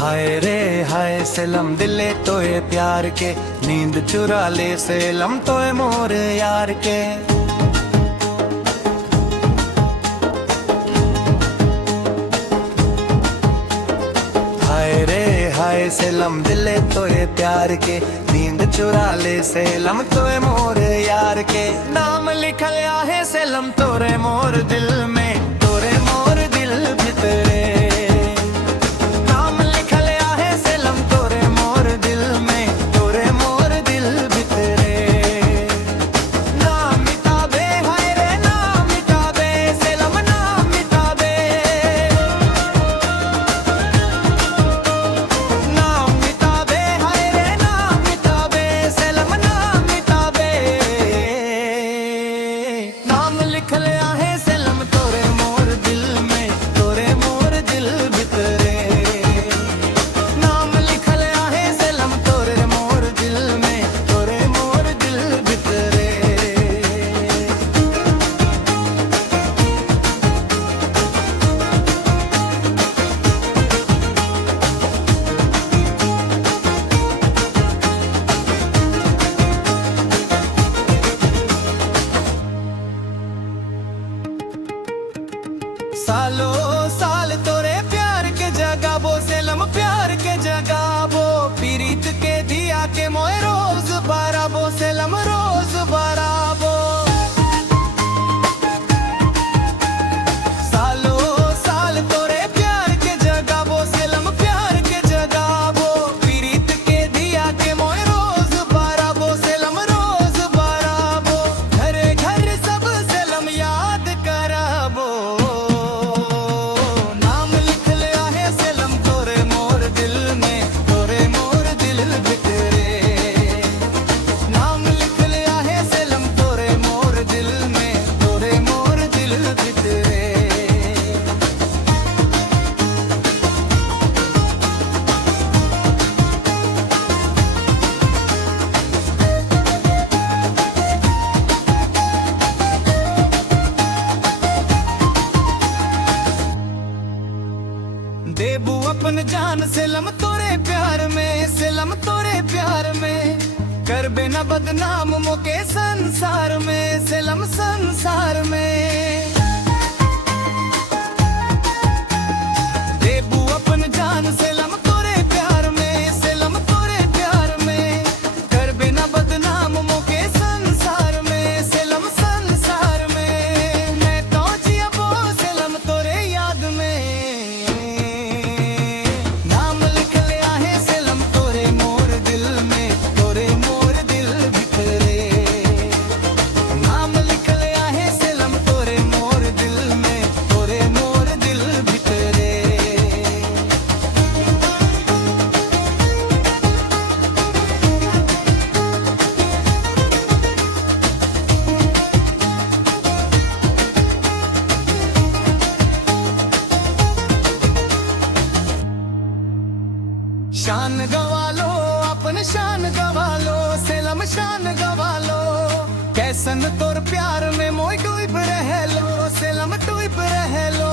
हाय रे हाय सेलम दिले तोए प्यार के, नींद चुरा ले सेलम तोए मोर यार के। हाय रे हाय सेलम दिले तोए प्यार के, नींद चुरा ले सेलम तोए मोर यार के। नाम लिखया है सेलम तोरे मोर दिल में, तोरे मोर दिल भितरे। सालों साल तोरे प्यार के जगाबो सेलम प्यार के जगाबो, पीरीत के दिया के मोए रोज बाराबो सेलम रोज बाराबो। सालों साल तोरे प्यार के जगाबो सेलम प्यार के जगाबो, पीरीत के दिया के मोए रोज बाराबो सेलम रोज बाराबो। घरे घर सब सेलम याद कराबो। देबू अपन जान सेलम तोरे प्यार में, सेलम तोरे प्यार में। कर बेना बदनाम मोके संसार में, सेलम संसार में। देबू अपन जान सेलम तोरे प्यार में, सेलम तोरे प्यार में। कर बेना बदनाम मोके संसार में, सेलम संसार में। मैं तो जियबो सेलम तोरे याद में। शान गवा लो अपन शान गवा लो सेलम शान गवा लो। कैसन तोर प्यार में मोई डूब रह लो सेलम डूब रह लो।